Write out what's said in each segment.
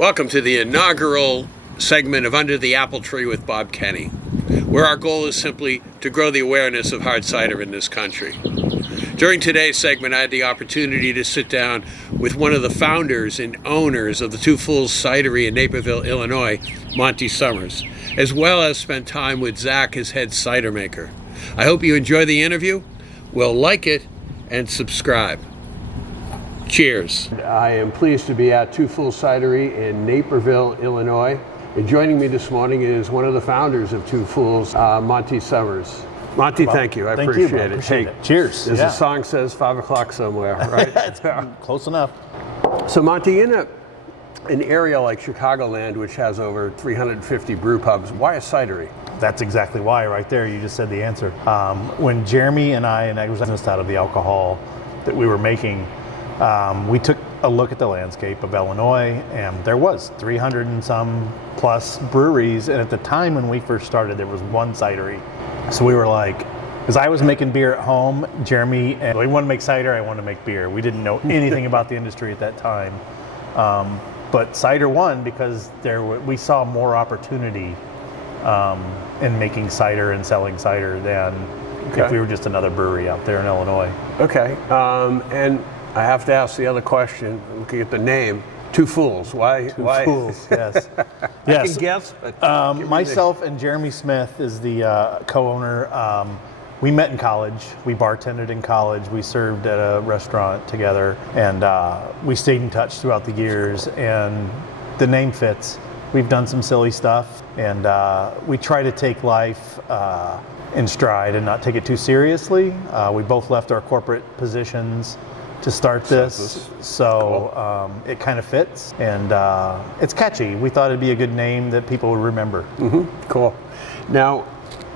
Welcome to the inaugural segment of Under the Apple Tree with Bob Kenny, where our goal is simply to grow the awareness of hard cider in this country. During today's segment, I had the opportunity to sit down with one of the founders and owners of the two Fools Cidery in Naperville, Illinois, Monty Summers, as well as spend time with Zach, his head cider maker. I hope you enjoy the interview. Well, like it and subscribe. Cheers. I am pleased to be at Two Fools Cidery in Naperville, Illinois. And joining me this morning is one of the founders of Two Fools, Monty Summers. Monty, thank you. I appreciate it. Hey, cheers. As the song says, 5 o'clock somewhere, right? It's close enough. So Monty, in an area like Chicagoland, which has over 350 brew pubs, why a cidery? That's exactly why, right there. You just said the answer. When Jeremy and I was out of the alcohol that we were making, we took a look at the landscape of Illinois, and there was 300 and some plus breweries. And at the time when we first started, there was one cidery. So we were like, because I was making beer at home, Jeremy, and we wanted to make cider, I wanted to make beer. We didn't know anything about the industry at that time. But cider won because we saw more opportunity in making cider and selling cider than if we were just another brewery out there in Illinois. Okay, and I have to ask the other question, looking at the name, Two Fools. Why? Two Fools, yes. I can guess, but myself and Jeremy Smith is the co-owner. We met in college. We bartended in college. We served at a restaurant together, and we stayed in touch throughout the years, and the name fits. We've done some silly stuff, and we try to take life in stride and not take it too seriously. We both left our corporate positions to start this, so cool. It kind of fits, and it's catchy. We thought it'd be a good name that people would remember. Mm-hmm. Cool. Now,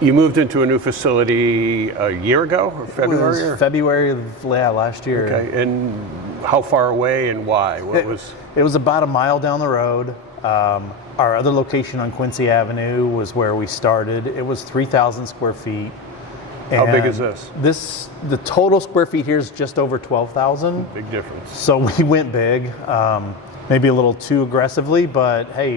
you moved into a new facility a year ago, or February? It was February of last year. Okay, and how far away and why? It was about a mile down the road. Our other location on Quincy Avenue was where we started. It was 3,000 square feet. How big is this? The total square feet here is just over 12,000. Big difference. So we went big, maybe a little too aggressively, but hey,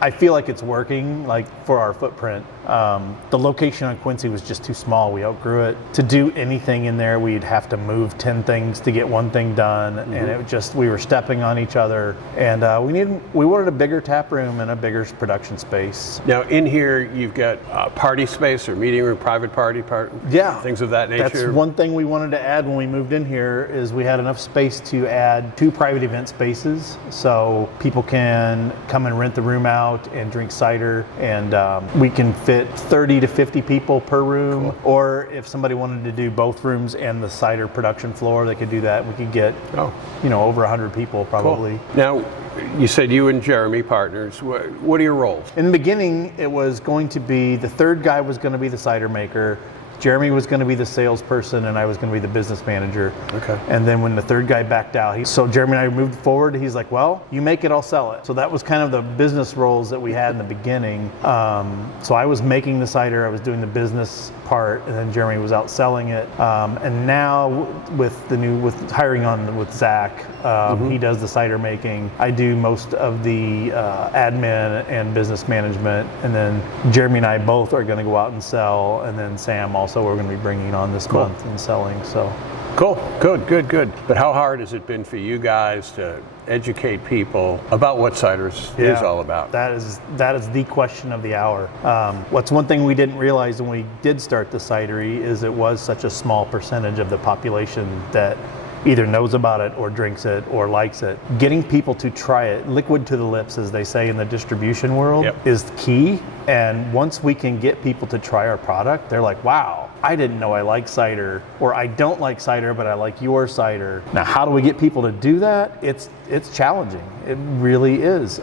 I feel like it's working, like for our footprint. The location on Quincy was just too small. We outgrew it. To do anything in there, we'd have to move 10 things to get one thing done, and we were stepping on each other. And we wanted a bigger tap room and a bigger production space. Now in here, you've got party space or meeting room, private party, things of that nature. That's one thing we wanted to add when we moved in here is we had enough space to add 2 private event spaces, so people can come and rent the room out and drink cider, and we can fit 30 to 50 people per room. Cool. Or if somebody wanted to do both rooms and the cider production floor, they could do that. We could get over 100 people probably. Cool. Now, you said you and Jeremy partners. What are your roles? In the beginning, it was going to be the third guy was going to be the cider maker. Jeremy was going to be the salesperson, and I was going to be the business manager. Okay. And then when the third guy backed out, so Jeremy and I moved forward. He's like, well, you make it, I'll sell it. So that was kind of the business roles that we had in the beginning. So I was making the cider, I was doing the business part, and then Jeremy was out selling it. And now with hiring on with Zach, he does the cider making. I do most of the admin and business management, and then Jeremy and I both are going to go out and sell, and then Sam also we're going to be bringing on this month and selling. So cool, good. But how hard has it been for you guys to educate people about what cider is all about? That is the question of the hour. What's one thing we didn't realize when we did start the cidery is it was such a small percentage of the population that either knows about it or drinks it or likes it. Getting people to try it, liquid to the lips, as they say in the distribution world, is key. And once we can get people to try our product, they're like, wow, I didn't know I like cider, or I don't like cider, but I like your cider. Now, how do we get people to do that? It's challenging. It really is.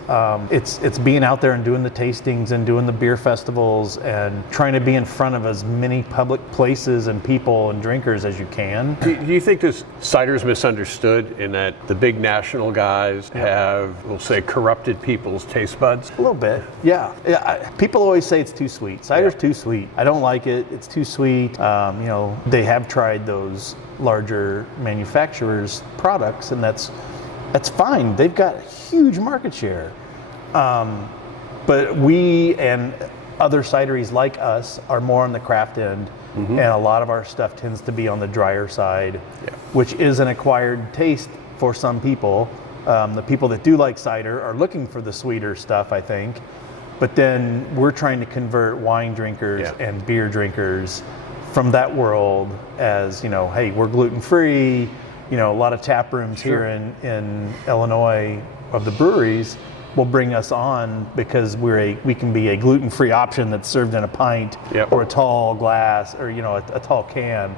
It's being out there and doing the tastings and doing the beer festivals and trying to be in front of as many public places and people and drinkers as you can. Do you think this cider is misunderstood in that the big national guys have, we'll say, corrupted people's taste buds? A little bit, yeah. People always say it's too sweet. Cider's too sweet. I don't like it. It's too sweet. They have tried those larger manufacturers' products, and that's That's fine. They've got a huge market share. But we and other cideries like us are more on the craft end, and a lot of our stuff tends to be on the drier side, which is an acquired taste for some people. The people that do like cider are looking for the sweeter stuff, I think. But then we're trying to convert wine drinkers and beer drinkers from that world as, hey, we're gluten-free. A lot of tap rooms here in Illinois of the breweries will bring us on because we can be a gluten-free option that's served in a pint or a tall glass or a tall can,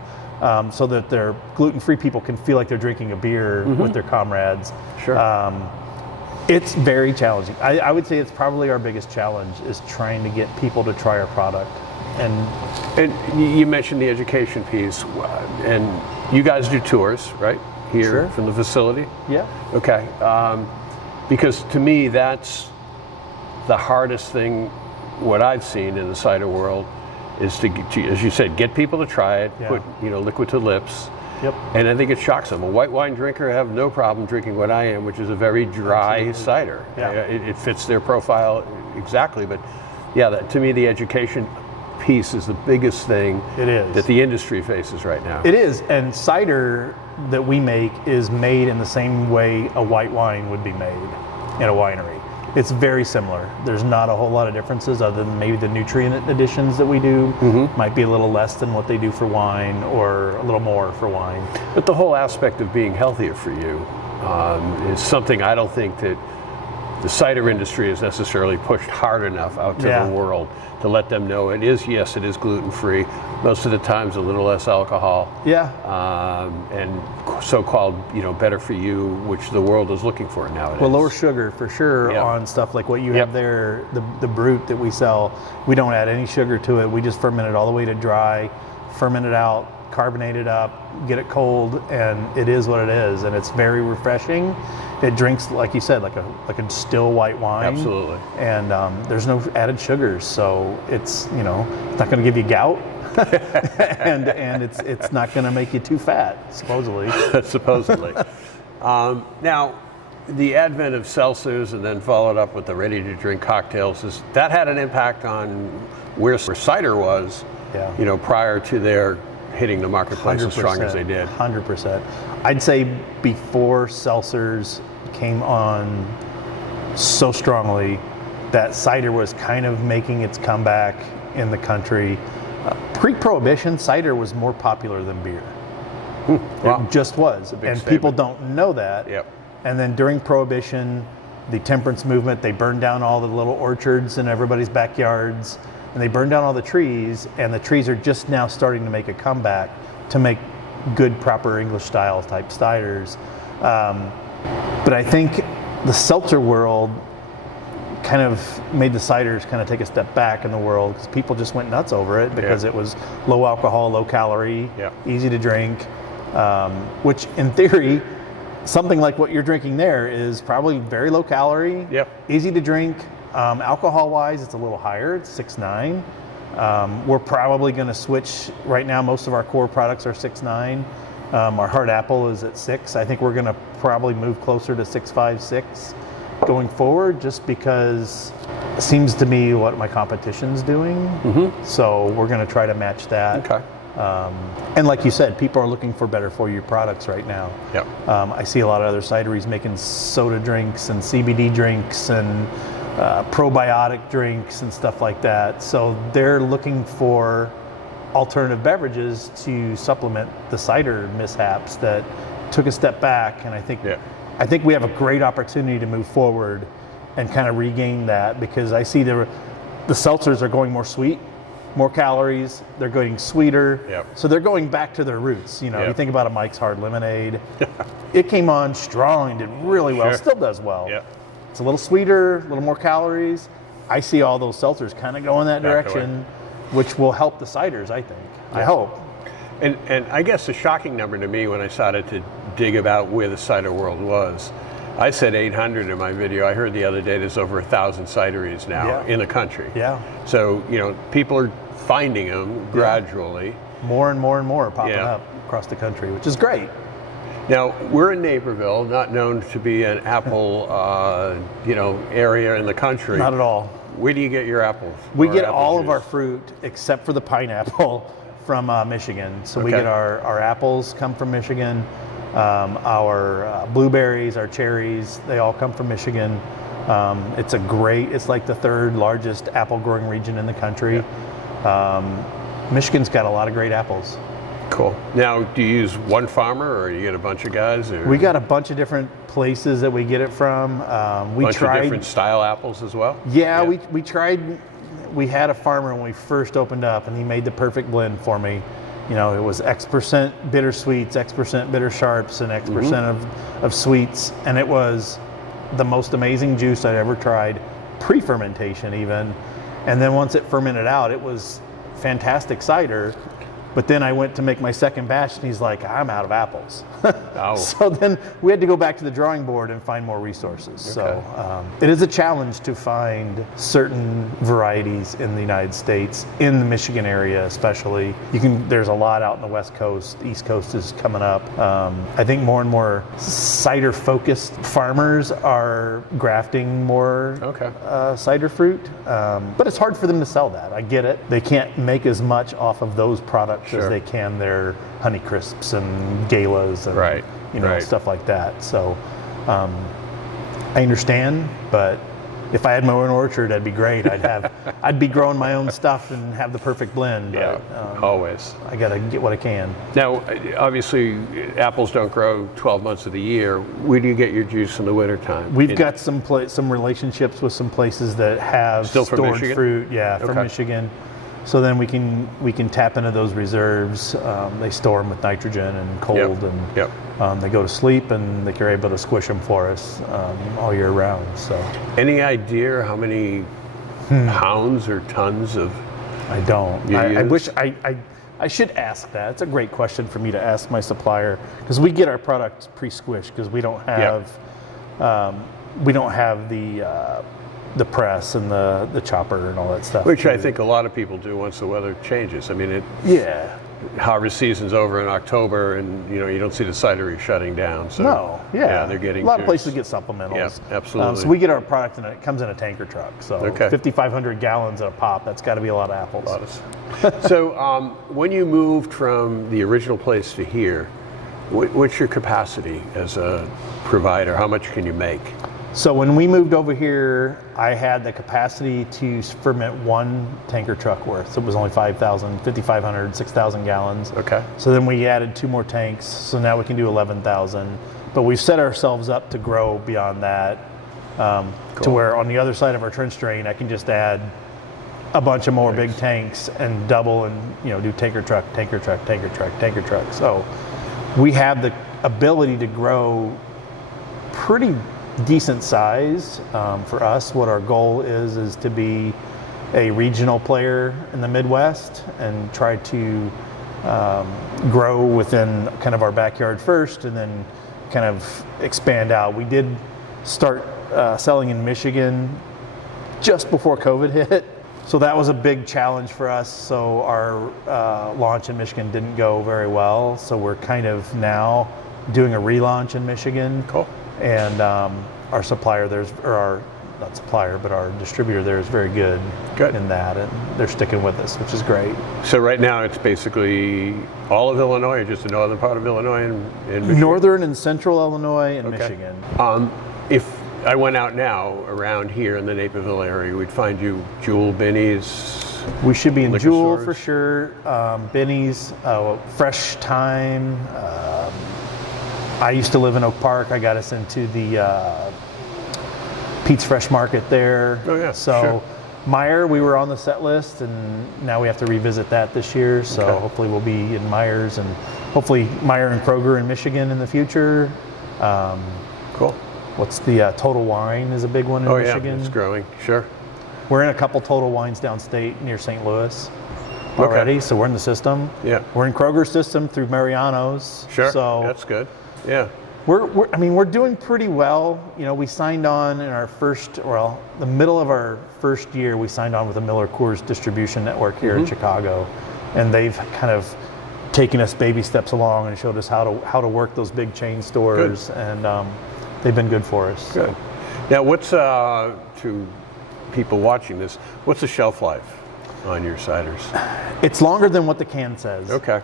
so that their gluten-free people can feel like they're drinking a beer with their comrades. It's very challenging. I would say it's probably our biggest challenge is trying to get people to try our product. And you mentioned the education piece, and you guys do tours, right? Here from the facility? Yeah. Okay. Because to me, that's the hardest thing, what I've seen in the cider world, is to, as you said, get people to try it, put liquid to lips. And I think it shocks them. A white wine drinker have no problem drinking what I am, which is a very dry cider. It fits their profile exactly. But to me, the education piece is the biggest thing that the industry faces right now. It is, and cider that we make is made in the same way a white wine would be made in a winery. It's very similar. There's not a whole lot of differences other than maybe the nutrient additions that we do might be a little less than what they do for wine or a little more for wine. But the whole aspect of being healthier for you is something I don't think that the cider industry has necessarily pushed hard enough out to the world to let them know it is gluten-free, most of the times a little less alcohol. And so-called, better for you, which the world is looking for nowadays. Well, lower sugar for sure on stuff like what you have there, the brute that we sell. We don't add any sugar to it. We just ferment it all the way to dry, ferment it out, carbonate it up, get it cold, and it is what it is. And it's very refreshing. It drinks, like you said, like a still white wine. Absolutely. And there's no added sugars, so it's it's not going to give you gout, and it's not going to make you too fat, supposedly. Supposedly. Now, the advent of seltzers and then followed up with the ready-to-drink cocktails that had an impact on where cider was, prior to their hitting the marketplace as strong as they did. 100%. I'd say before seltzers came on so strongly, that cider was kind of making its comeback in the country. Pre-Prohibition, cider was more popular than beer. It just was. And people don't know that. And then during Prohibition, the temperance movement, they burned down all the little orchards in everybody's backyards, and they burned down all the trees, and the trees are just now starting to make a comeback to make good, proper English style type ciders. But I think the seltzer world kind of made the ciders kind of take a step back in the world because people just went nuts over it because it was low alcohol, low calorie, easy to drink, which in theory, something like what you're drinking there is probably very low calorie, easy to drink. Alcohol wise, it's a little higher, it's 6.9. We're probably going to switch right now. Most of our core products are 6.9. Our hard apple is at 6. I think we're going to probably move closer to 6.5, 6 going forward, just because it seems to me what my competition's doing. So we're going to try to match that. And like you said, people are looking for better for you products right now. I see a lot of other cideries making soda drinks and CBD drinks and probiotic drinks and stuff like that. So they're looking for alternative beverages to supplement the cider mishaps that took a step back. And I think we have a great opportunity to move forward and kind of regain that, because I see the seltzers are going more sweet, more calories, they're getting sweeter. So they're going back to their roots. You think about a Mike's Hard Lemonade. It came on strong, did really well, still does well. It's a little sweeter, a little more calories. I see all those seltzers kind of go in that direction, which will help the ciders, I think. I hope. And I guess the shocking number to me when I started to dig about where the cider world was, I said 800 in my video. I heard the other day there's over 1,000 cideries now in the country. So, people are finding them gradually. More and more and more popping up across the country, which is great. Now, we're in Naperville, not known to be an apple, area in the country. Not at all. Where do you get your apples? We or get apple all juice? of our fruit except for the pineapple from Michigan. So we Okay. get our apples come from Michigan, our blueberries, our cherries, they all come from Michigan. It's like the third largest apple growing region in the country. Michigan's got a lot of great apples. Cool. Now, do you use one farmer, or you get a bunch of guys? Or We got a bunch of different places that we get it from. We bunch tried of different style apples as well? Yeah, we tried. We had a farmer when we first opened up, and he made the perfect blend for me. You know, it was X% bitter sweets, X% bitter sharps, and X% of sweets, and it was the most amazing juice I'd ever tried, pre-fermentation even. And then once it fermented out, it was fantastic cider. But then I went to make my second batch, and he's like, I'm out of apples. Oh. So then we had to go back to the drawing board and find more resources. Okay. So it is a challenge to find certain varieties in the United States, in the Michigan area especially. There's a lot out in the West Coast. East Coast is coming up. I think more and more cider-focused farmers are grafting more cider fruit. But it's hard for them to sell that. I get it. They can't make as much off of those products as they can their Honey Crisps and Galas and stuff like that. So I understand, but if I had my own orchard, that'd be great. I'd be growing my own stuff and have the perfect blend. Yeah, but, always. I gotta get what I can. Now, obviously, apples don't grow 12 months of the year. Where do you get your juice in the wintertime? We've got some relationships with some places that have Still from stored Michigan? fruit. Yeah, from Michigan. So then we can tap into those reserves. They store them with nitrogen and cold, and they go to sleep, and they're able to squish them for us all year round. So, any idea how many pounds or tons of? I don't. You I use? wish I should ask that. It's a great question for me to ask my supplier, because we get our products pre-squished because we don't have the press and the chopper and all that stuff. Which I think a lot of people do once the weather changes. I mean, harvest season's over in October, and you don't see the cidery shutting down. So they're getting a lot of juice. places get supplementals. Yeah, absolutely. So we get our product, and it comes in a tanker truck. So 5,500 gallons at a pop. That's got to be a lot of apples. So when you moved from the original place to here, what's your capacity as a provider? How much can you make? So when we moved over here, I had the capacity to ferment one tanker truck worth. So it was only 5,500, 6,000 gallons. Okay. So then we added 2 more tanks. So now we can do 11,000. But we've set ourselves up to grow beyond that, to where on the other side of our trench drain, I can just add a bunch of more big tanks and double and do tanker truck. So we have the ability to grow pretty decent size. For us, what our goal is to be a regional player in the Midwest and try to grow within kind of our backyard first, and then kind of expand out. We did start selling in Michigan just before COVID hit, so that was a big challenge for us. So our launch in Michigan didn't go very well, so we're kind of now doing a relaunch in Michigan. Cool. And our supplier our distributor there is very good in that, and they're sticking with us, which is great. So right now it's basically all of Illinois, or just the northern part of Illinois and Michigan? Northern and central Illinois and Michigan. If I went out now around here in the Naperville area, we'd find you Jewel, Binny's. We should be in Jewel stores? for sure, Binny's, Fresh Time. I used to live in Oak Park. I got us into the Pete's Fresh Market there. Oh yeah. So Meijer, we were on the set list, and now we have to revisit that this year. So hopefully we'll be in Meijer's, and hopefully Meijer and Kroger in Michigan in the future. Cool. What's the Total Wine is a big one in Michigan. Yeah, it's growing. Sure. We're in a couple Total Wines downstate near St. Louis already, so we're in the system. Yeah. We're in Kroger's system through Mariano's. Sure. So that's good. Yeah. We're doing pretty well. We signed on in the middle of our first year, we signed on with the Miller Coors distribution network here in Chicago, and they've kind of taking us baby steps along and showed us how to work those big chain stores, and they've been good for us. Good. Now, what's to people watching this? What's the shelf life on your ciders? It's longer than what the can says. Okay.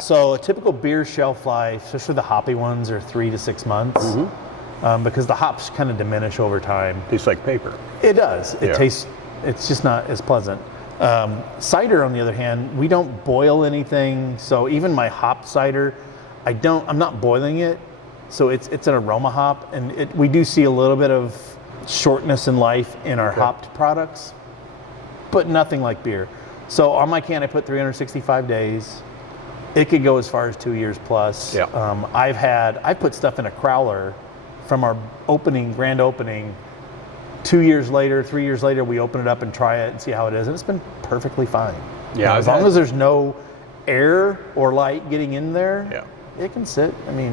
So a typical beer shelf life, especially the hoppy ones, are 3 to 6 months, because the hops kind of diminish over time. Tastes like paper. It does. It tastes. It's just not as pleasant. Cider, on the other hand, we don't boil anything. So even my hop cider, I'm not boiling it. So it's an aroma hop, and we do see a little bit of shortness in life in our hopped products, but nothing like beer. So on my can, I put 365 days. It could go as far as 2 years plus. Yeah. I've put stuff in a crowler from our grand opening. 2 years later, 3 years later, we open it up and try it and see how it is, and it's been perfectly fine. Yeah, as long as there's no air or light getting in there, it can sit. I mean,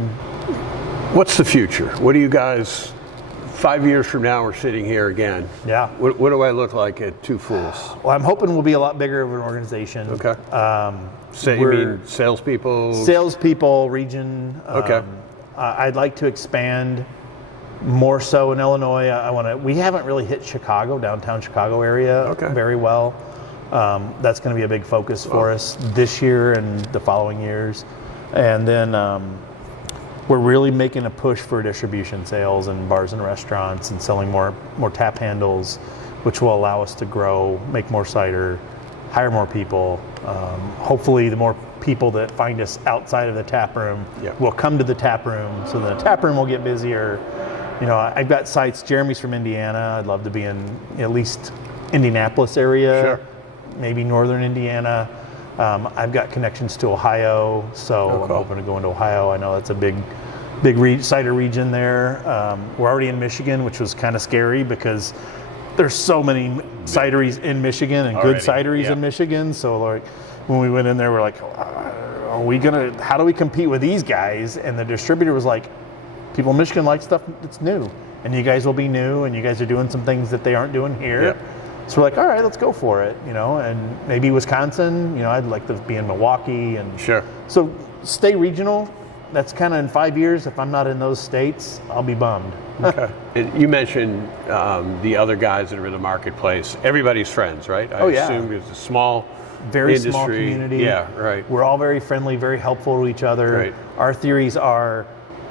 what's the future? What do you guys? 5 years from now, we're sitting here again. Yeah. What do I look like at Two Fools? Well, I'm hoping we'll be a lot bigger of an organization. Okay. You mean salespeople? Salespeople, region. Okay. I'd like to expand more so in Illinois. We haven't really hit Chicago, downtown Chicago area very well. That's going to be a big focus for us this year and the following years. And then we're really making a push for distribution sales in bars and restaurants and selling more tap handles, which will allow us to grow, make more cider, hire more people. Hopefully the more people that find us outside of the tap room will come to the tap room, so the tap room will get busier. You know, I've got sites. Jeremy's from Indiana. I'd love to be in at least Indianapolis area, maybe northern Indiana. I've got connections to Ohio, so I'm hoping to go into Ohio. I know that's a big cider region there. We're already in Michigan, which was kind of scary because there's so many cideries in Michigan and good cideries in Michigan. So like when we went in there, we're like, how do we compete with these guys? And the distributor was like, people in Michigan like stuff that's new, and you guys will be new, and you guys are doing some things that they aren't doing here. Yep. So we're like, all right, let's go for it, you know, and maybe Wisconsin, you know, I'd like to be in Milwaukee. And so stay regional. That's kind of in 5 years. If I'm not in those states, I'll be bummed. Okay. You mentioned the other guys that are in the marketplace. Everybody's friends, right? I assume it's a small very industry. Small community. Yeah, right. We're all very friendly, very helpful to each other. Right. Our theories are,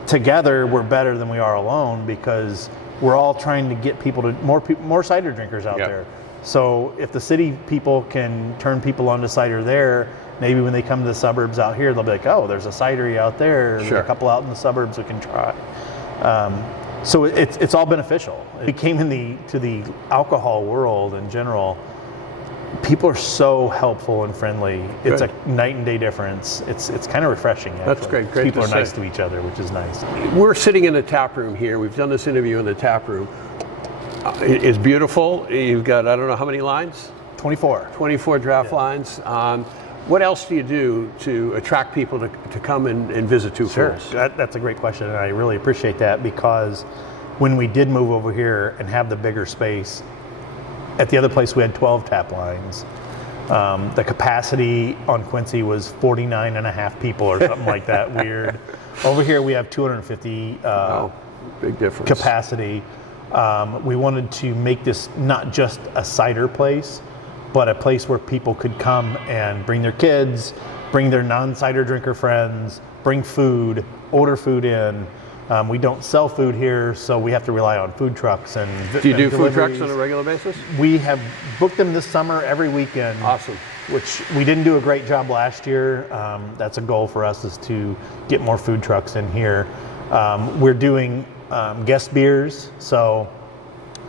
together we're better than we are alone, because we're all trying to get people to more cider drinkers out there. So if the city people can turn people onto cider there, maybe when they come to the suburbs out here, they'll be like, oh, there's a cidery out there. There's a couple out in the suburbs we can try. So it's all beneficial. We came to the alcohol world in general. People are so helpful and friendly. It's a night and day difference. It's kind of refreshing, actually. That's great. People are nice to each other, which is nice. We're sitting in the tap room here. We've done this interview in the tap room. It's beautiful. You've got, I don't know how many lines? 24. 24 draft lines. What else do you do to attract people to come and visit Two Fools? That's a great question, and I really appreciate that, because when we did move over here and have the bigger space, at the other place we had 12 tap lines. The capacity on Quincy was 49 and a half people or something like that. Weird. Over here we have 250 big difference. Capacity. We wanted to make this not just a cider place, but a place where people could come and bring their kids, bring their non-cider drinker friends, bring food, order food in. We don't sell food here, so we have to rely on food trucks. And do you do food trucks on a regular basis? We have booked them this summer every weekend. Awesome. Which we didn't do a great job last year. That's a goal for us, is to get more food trucks in here. We're doing guest beers, so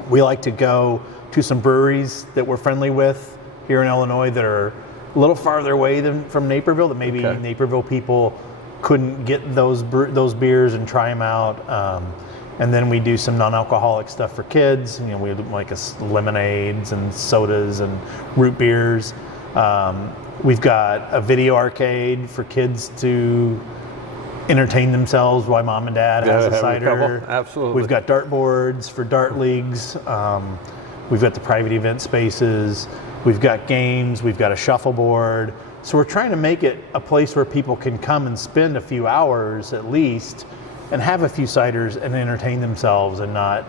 we like to go to some breweries that we're friendly with here in Illinois that are a little farther away from Naperville, that maybe Naperville people couldn't get those beers and try them out. And then we do some non-alcoholic stuff for kids. You know, we have like lemonades and sodas and root beers. We've got a video arcade for kids to entertain themselves while mom and dad has a cider. Absolutely. We've got dart boards for dart leagues. We've got the private event spaces. We've got games. We've got a shuffleboard. So we're trying to make it a place where people can come and spend a few hours at least and have a few ciders and entertain themselves, and not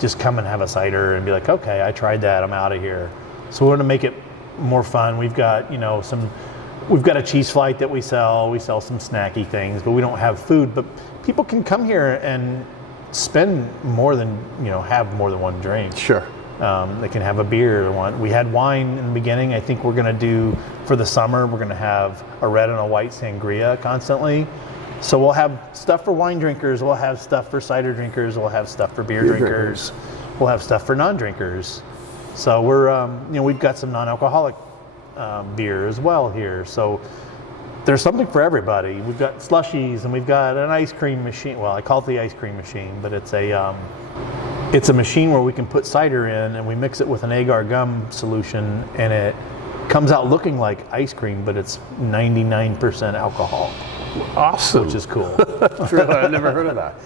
just come and have a cider and be like, okay, I tried that, I'm out of here. So we want to make it more fun. We've got, we've got a cheese flight that we sell some snacky things, but we don't have food. But people can come here and spend more than, have more than one drink. Sure. They can have a beer. We had wine in the beginning. I think we're going to do, for the summer, we're going to have a red and a white sangria constantly. So we'll have stuff for wine drinkers, we'll have stuff for cider drinkers, we'll have stuff for beer drinkers, we'll have stuff for non-drinkers. So we're, we've got some non-alcoholic beer as well here. So there's something for everybody. We've got slushies, and we've got an ice cream machine. Well, I call it the ice cream machine, but it's a machine where we can put cider in, and we mix it with an agar gum solution, and it comes out looking like ice cream, but it's 99% alcohol. Awesome. Which is cool. I've never heard of that.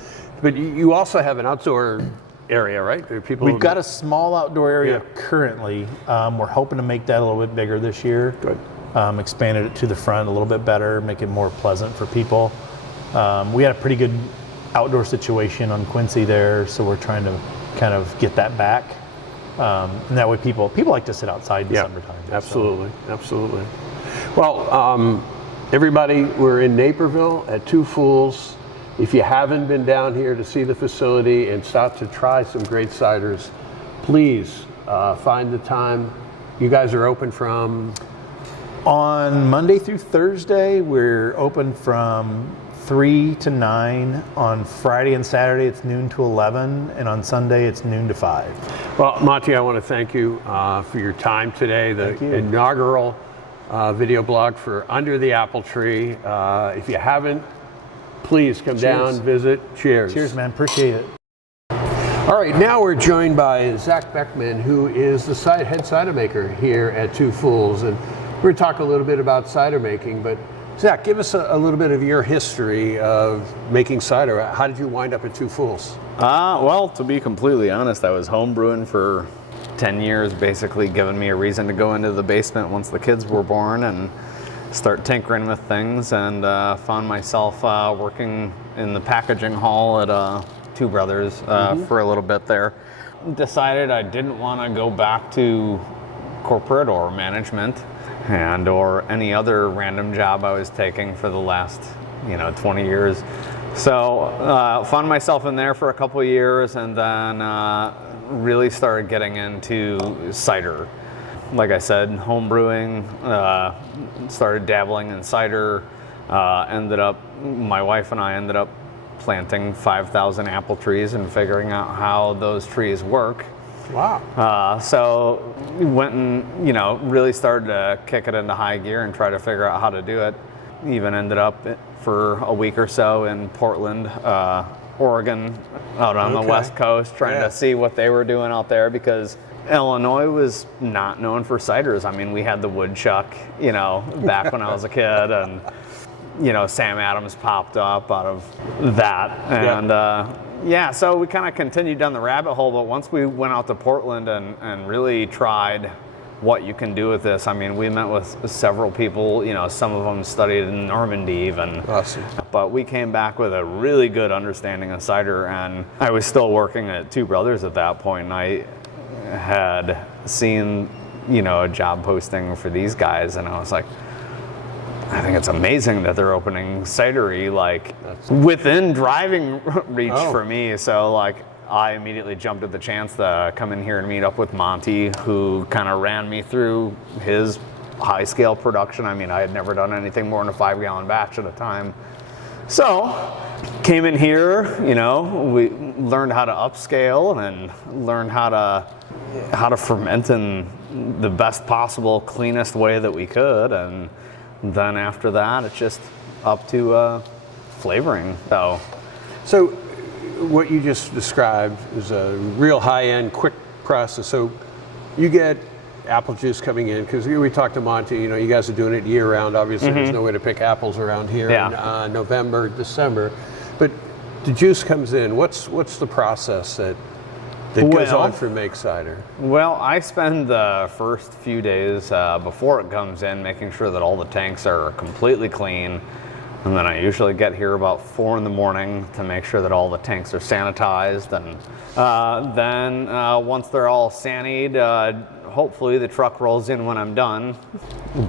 But you also have an outdoor area, right? We've got a small outdoor area currently. We're hoping to make that a little bit bigger this year. Good. Expanded it to the front a little bit better, make it more pleasant for people. We had a pretty good outdoor situation on Quincy there, so we're trying to kind of get that back. And that way people like to sit outside in the summertime. Absolutely, absolutely. Well, everybody, we're in Naperville at Two Fools. If you haven't been down here to see the facility and start to try some great ciders, please find the time. You guys are open from? On Monday through Thursday, we're open from 3 to 9. On Friday and Saturday, it's noon to 11. And on Sunday, it's noon to 5. Well, Monty, I want to thank you for your time today. The inaugural video blog for Under the Apple Tree. If you haven't, please come down, visit. Cheers. Cheers, man. Appreciate it. All right, now we're joined by Zach Beckman, who is the head cider maker here at Two Fools. And we're going to talk a little bit about cider making, but Zach, give us a little bit of your history of making cider. How did you wind up at Two Fools? Well, to be completely honest, I was home brewing for 10 years, basically giving me a reason to go into the basement once the kids were born and start tinkering with things, and found myself working in the packaging hall at Two Brothers for a little bit there. Decided I didn't want to go back to corporate or management and or any other random job I was taking for the last 20 years. So found myself in there for a couple of years, and then really started getting into cider. Like I said, home brewing, started dabbling in cider, my wife and I ended up planting 5,000 apple trees and figuring out how those trees work. Wow. So we went and, really started to kick it into high gear and try to figure out how to do it. Even ended up for a week or so in Portland, Oregon, out on the West Coast, trying to see what they were doing out there, because Illinois was not known for ciders. I mean, we had the woodchuck, back when I was a kid, and, Sam Adams popped up out of that. And, so we kind of continued down the rabbit hole, but once we went out to Portland and really tried what you can do with this, I mean, we met with several people, some of them studied in Normandy even. Awesome. But we came back with a really good understanding of cider, and I was still working at Two Brothers at that point, and I had seen, a job posting for these guys, and I was like, I think it's amazing that they're opening cidery within driving reach for me. So I immediately jumped at the chance to come in here and meet up with Monty, who kind of ran me through his high scale production. I mean, I had never done anything more than a 5-gallon batch at a time. So came in here, we learned how to upscale and learned how to ferment in the best possible, cleanest way that we could. And then after that, it's just up to flavoring. So what you just described is a real high-end, quick process. So you get apple juice coming in, because we talked to Monty, you guys are doing it year-round. Obviously, there's no way to pick apples around here in November, December. But the juice comes in. What's the process that that goes on for make cider? Well, I spend the first few days before it comes in making sure that all the tanks are completely clean. And then I usually get here about 4 in the morning to make sure that all the tanks are sanitized. And then once they're all sanied, hopefully the truck rolls in when I'm done.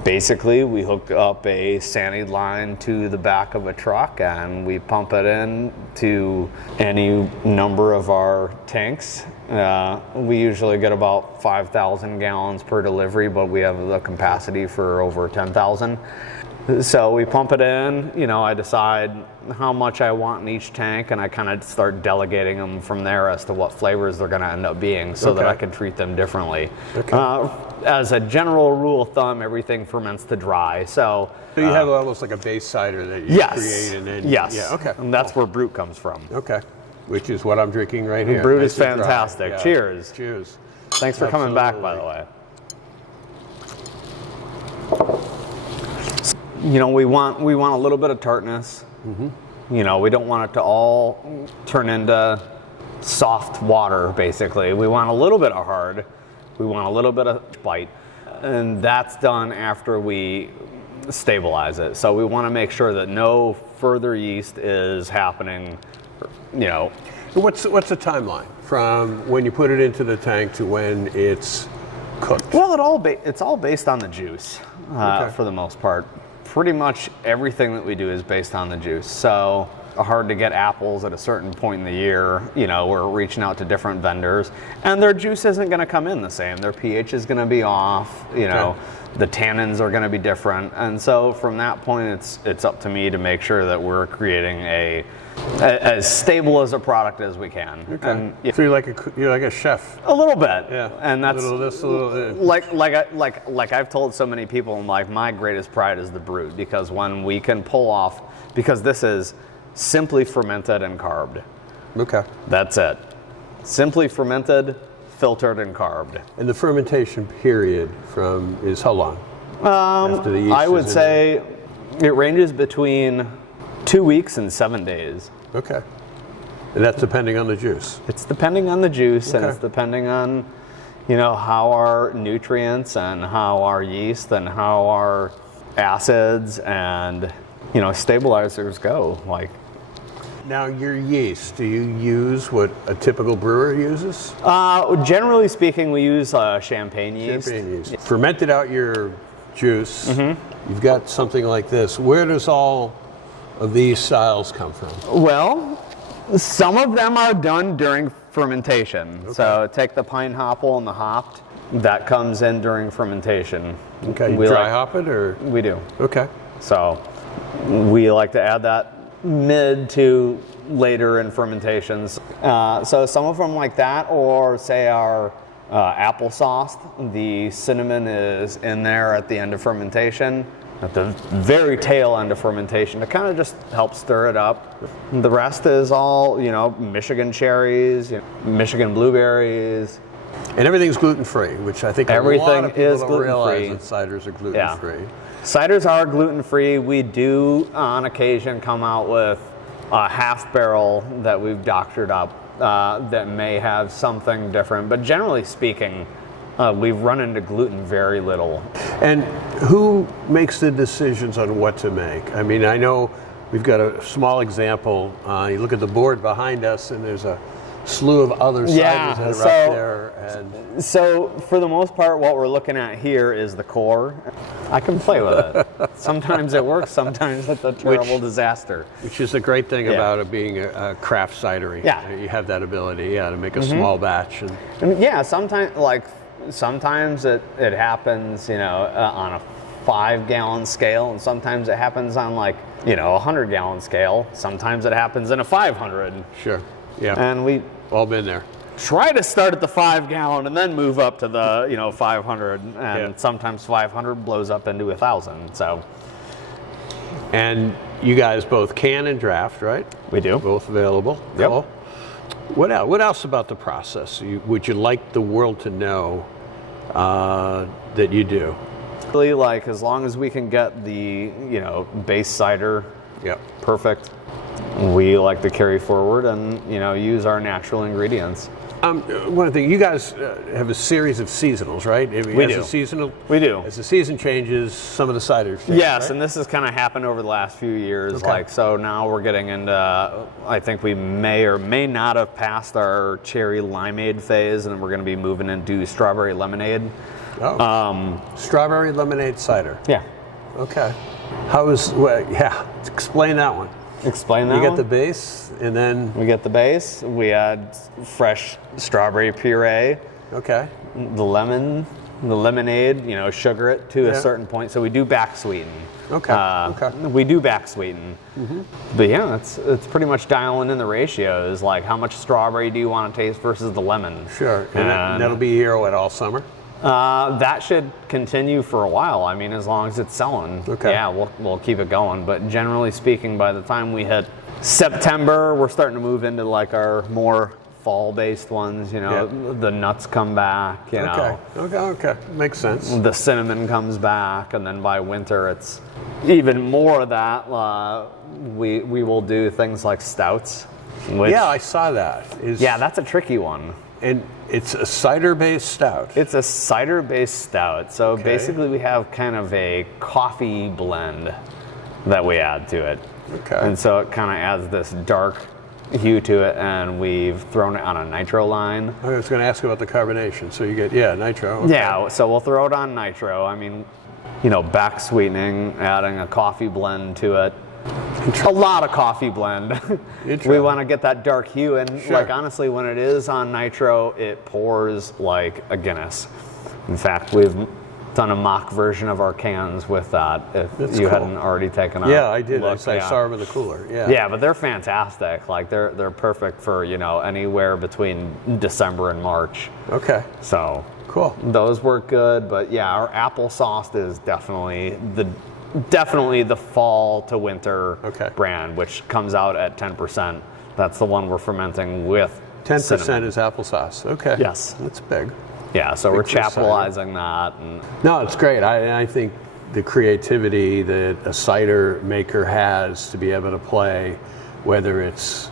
Basically, we hook up a sanied line to the back of a truck and we pump it in to any number of our tanks. We usually get about 5,000 gallons per delivery, but we have the capacity for over 10,000. So we pump it in, I decide how much I want in each tank, and I kind of start delegating them from there as to what flavors they're going to end up being so that I can treat them differently. Okay. As a general rule of thumb, everything ferments to dry. So you have almost like a base cider that you create and then... Yes. Yeah, okay. And that's where Brute comes from. Okay. Which is what I'm drinking right here. Brute is fantastic. Yeah. Cheers. Cheers. Thanks for coming back, by the way. We want a little bit of tartness. Mm-hmm. We don't want it to all turn into soft water, basically. We want a little bit of hard. We want a little bit of bite. And that's done after we stabilize it. So we want to make sure that no further yeast is happening, What's the timeline from when you put it into the tank to when it's cooked? Well, it's all based on the juice, for the most part. Pretty much everything that we do is based on the juice. So hard to get apples at a certain point in the year. We're reaching out to different vendors, and their juice isn't going to come in the same. Their pH is going to be off. The tannins are going to be different, and so from that point, it's up to me to make sure that we're creating as stable as a product as we can. Okay. And, so you're like a chef. A little bit. Yeah. And that's a little like I've told so many people, my greatest pride is the Brute, because when we can pull off, because this is simply fermented and carbed. Okay. That's it. Simply fermented, filtered, and carbed. And the fermentation period is how long? After the yeast I would say it ranges between 2 weeks and 7 days. Okay. And that's depending on the juice? It's depending on the juice, and it's depending on, how our nutrients and how our yeast and how our acids and, stabilizers go. Now, your yeast, do you use what a typical brewer uses? Generally speaking, we use champagne yeast. Champagne yeast. Fermented out your juice. Mm-hmm. You've got something like this. Where does all of these styles come from? Well, some of them are done during fermentation. Okay. So take the pine hopple and the hopped. That comes in during fermentation. Okay, dry hop it or? We do. Okay. So we like to add that mid to later in fermentations. So some of them like that, or say our applesauce, the cinnamon is in there at the end of fermentation, at the very tail end of fermentation, to kind of just help stir it up. The rest is all, Michigan cherries, Michigan blueberries. And everything's gluten-free, which I think everything a lot of people is don't realize that ciders are gluten-free. Yeah. Ciders are gluten-free. We do, on occasion, come out with a half barrel that we've doctored up that may have something different. But generally speaking, we've run into gluten very little. And who makes the decisions on what to make? I mean, I know we've got a small example. You look at the board behind us, and there's a slew of other ciders that are up there. And so for the most part, what we're looking at here is the core. I can play with it. Sometimes it works, sometimes it's a terrible disaster. Which is the great thing about it being a craft cidery. Yeah. You have that ability, to make a small batch. And yeah, sometimes it happens, on a 5-gallon scale, and sometimes it happens on a 100-gallon scale. Sometimes it happens in a 500. Sure. Yeah. And we all been there. Try to start at the 5-gallon and then move up to the 500, and sometimes 500 blows up into 1,000. So. And you guys both can and draft, right? We do. Both available. Yep. Cool. What else about the process would you like the world to know that you do? Really, as long as we can get the base cider perfect, we like to carry forward and use our natural ingredients. One thing, you guys have a series of seasonals, right? I mean, We as do. a seasonal, We do. As the season changes, some of the ciders change, Yes, right? and this has kind of happened over the last few years. Okay. Like, so now we're getting into, I think we may or may not have passed our cherry limeade phase, and then we're going to be moving into strawberry lemonade. Oh. Strawberry lemonade cider. Yeah. Okay. Explain that one. Explain that You get one? the base, and then, We get the base. We add fresh strawberry puree, okay. the lemonade, sugar it to Yeah. a certain point. So we do back sweeten. Okay, okay. We do back sweeten. But yeah, it's pretty much dialing in the ratios. Like, how much strawberry do you want to taste versus the lemon? Sure. And that'll be here all summer? That should continue for a while. I mean, as long as it's selling. Okay. Yeah, we'll keep it going. But generally speaking, by the time we hit September, we're starting to move into like our more fall-based ones. The nuts come back. Okay. Makes sense. The cinnamon comes back, and then by winter, it's even more of that. We will do things like stouts. Which, Yeah, I saw that. that's a tricky one. And it's a cider-based stout. It's a cider-based stout. So Okay. basically we have kind of a coffee blend that we add to it. Okay. And so it kind of adds this dark hue to it, and we've thrown it on a nitro line. I was going to ask about the carbonation. So you get, nitro. Okay. Yeah, so we'll throw it on nitro. I mean, back sweetening, adding a coffee blend to it. A lot of coffee blend. We want to get that dark hue, and Sure. like honestly, when it is on nitro, it pours like a Guinness. In fact, we've done a mock version of our cans with that. If That's you cool. hadn't already taken a Yeah, I did. look, I saw them in the cooler. Yeah. Yeah, but they're fantastic. Like they're perfect for anywhere between December and March. Okay. So Cool. those work good, but yeah, our applesauce is definitely the fall to winter Okay. brand, which comes out at 10%. That's the one we're fermenting with 10% cinnamon. is applesauce. Okay. Yes. That's big. Yeah, so we're for cider. chapelizing that. And No, it's great. I think the creativity that a cider maker has to be able to play, whether it's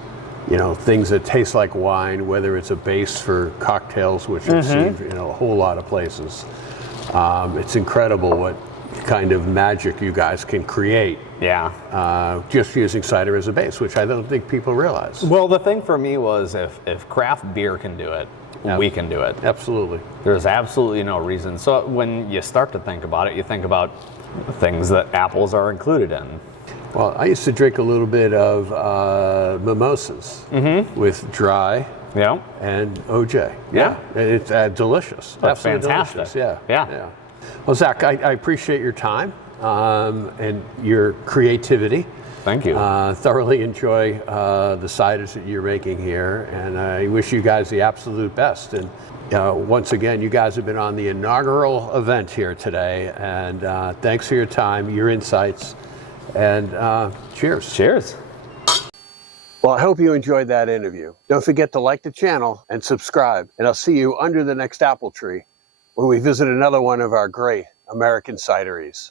things that taste like wine, whether it's a base for cocktails, which I've seen a whole lot of places. It's incredible what kind of magic you guys can create just using cider as a base, which I don't think people realize. Well, the thing for me was if craft beer can do it, we can do it. Absolutely. There's absolutely no reason. So when you start to think about it, you think about things that apples are included in. Well, I used to drink a little bit of mimosas with dry Yeah. and OJ. Yeah. It's delicious. That's Absolutely fantastic. delicious. Yeah. Well, Zach, I appreciate your time and your creativity. Thank you. Thoroughly enjoy the ciders that you're making here, and I wish you guys the absolute best. And once again, you guys have been on the inaugural event here today, and thanks for your time, your insights, and cheers. Cheers. Well, I hope you enjoyed that interview. Don't forget to like the channel and subscribe, and I'll see you under the next apple tree when we visit another one of our great American cideries.